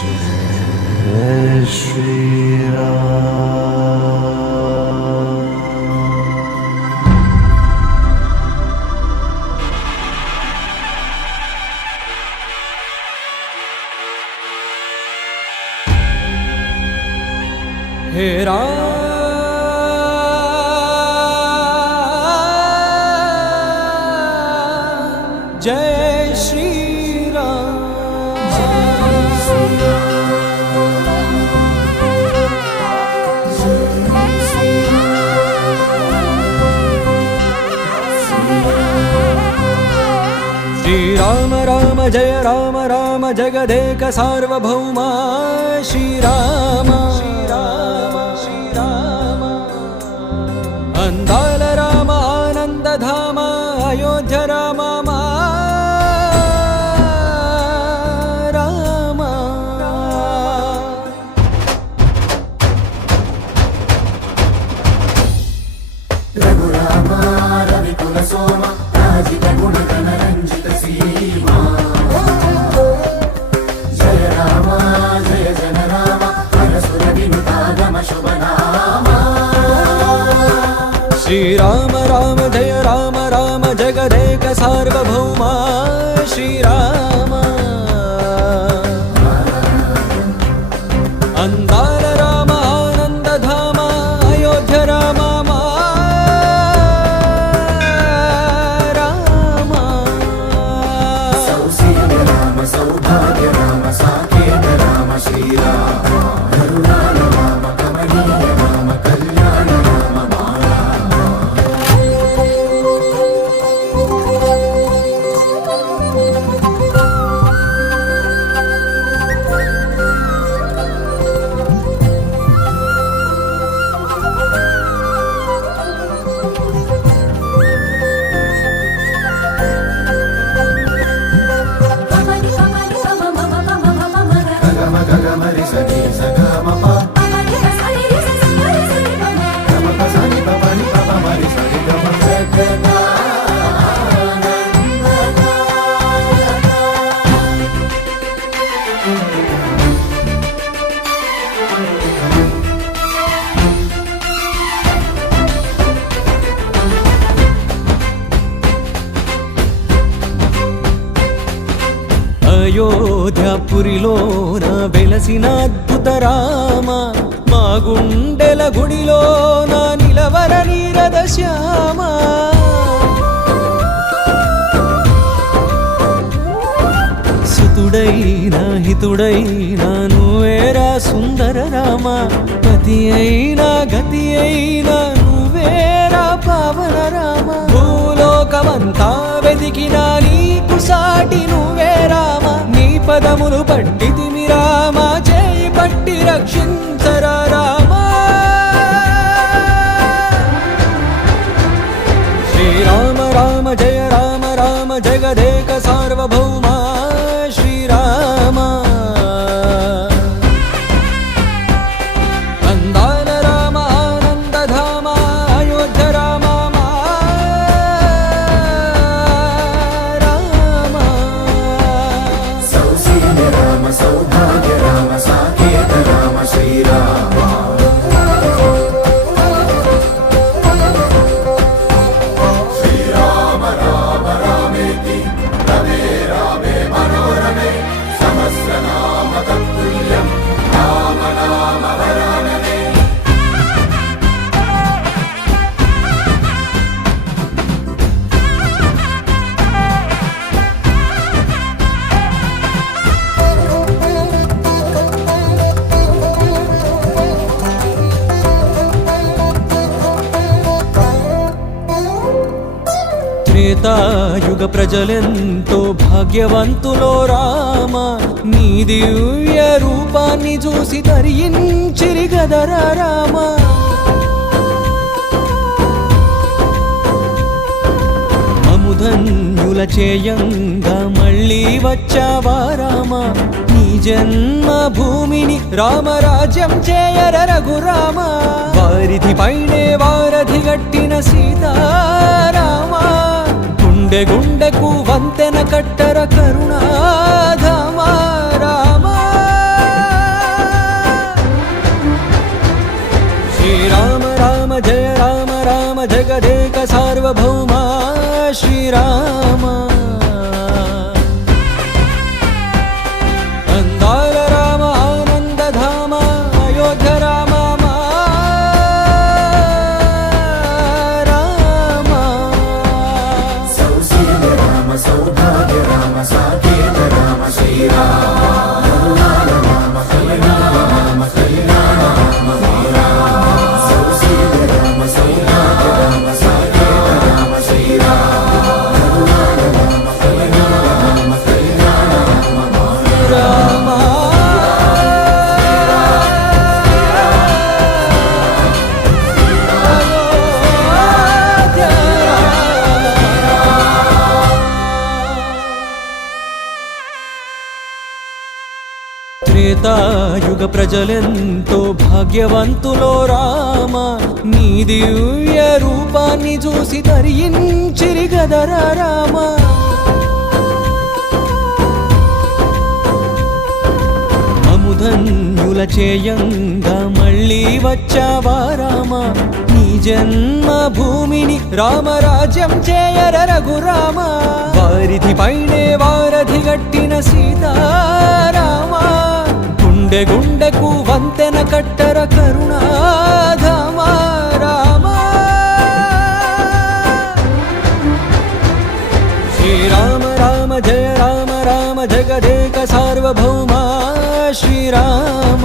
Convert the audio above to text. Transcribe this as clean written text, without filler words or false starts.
जय श्री राम। हे राम जय श्री राम। श्री राम राम जय राम राम जगदेक सार्वभौमा श्री राम अंदाल राम आनंद धाम अयोध्या राम राम रघुराम रविकुल सोम राजित गुणगण रंजित सीमा जय राम जय जन राम हरसुर विनुतागम शुभ नामा। श्री राम राम जय राम राम जगदेक सार्वभौमा श्री राम अंदाल राम आनंद धाम अयोध्या राम राम। सौशील्य राम सौभाग्य राम साकेत राम श्री राम करुणाल राम कमनीय राम कल्याण राम माया। गगमरि सनि सगम प गम प सनि प पनि प प मरि सनि गम जगदा। అయోధ్యాపురిలోన వెలసిన అద్భుత రామ మా గుండెల గుడిలోన నిలవర నీరద శ్యామ। సుతుడైన హితుడైన నువ్వేరా సుందర రామ పతి అయినా గతి అయినా నువ్వేరా పావన రామ। భూలోకమంతా వెతికినా నీకు సాటి నువ్వే రామ నీ పదములు పట్టితిమి రామ చేయి పట్టి రక్షించరా రామ। శ్రీరామ రామ జయ రామ రామ జగదేక సార్వభౌమా శ్రీరామ అందాల రామ ఆనంద ధామ అయోధ్య రామ రామ। सौशील्य राम सौभाग्य राम साकेत राम श्री राम श्री राम राम रामेति रमे रामे मनोरमे सहस्रनाम तत्तुल्यं राम नाम वरानने। త్రేతాయుగ ప్రజలెంతో భాగ్యవంతులో రామ నీ దివ్య రూపాన్ని చూసి తరించిరి గదరా రామ। అముధన్యుల చేయంగా మళ్ళీ వచ్చావా రామ నీ జన్మ భూమిని రామరాజ్యం చేయర రఘురామ। వారిధి పైనే వారధి గట్టిన సీతారామ గుండె గుండెకు వంతెన కట్టర కరుణాధామ రామ। త్రేతాయుగ ప్రజలెంతో భాగ్యవంతులో రామ నీ దివ్య రూపాన్ని చూసి తరించిరి గదరా రామ ధన్యుల చేయంగా మళ్ళీ వచ్చావా రామ నీ జన్మ భూమిని రామరాజ్యం చేయర రఘురామ వారిధి పైనే వారధి గట్టిన సీతారామ గుండె గుండెకు వంతెన కట్టర కరుణాధామ రామ శ్రీరామ రామ జయ రామ రామ జగదేక సార్వభౌమ श्रीराम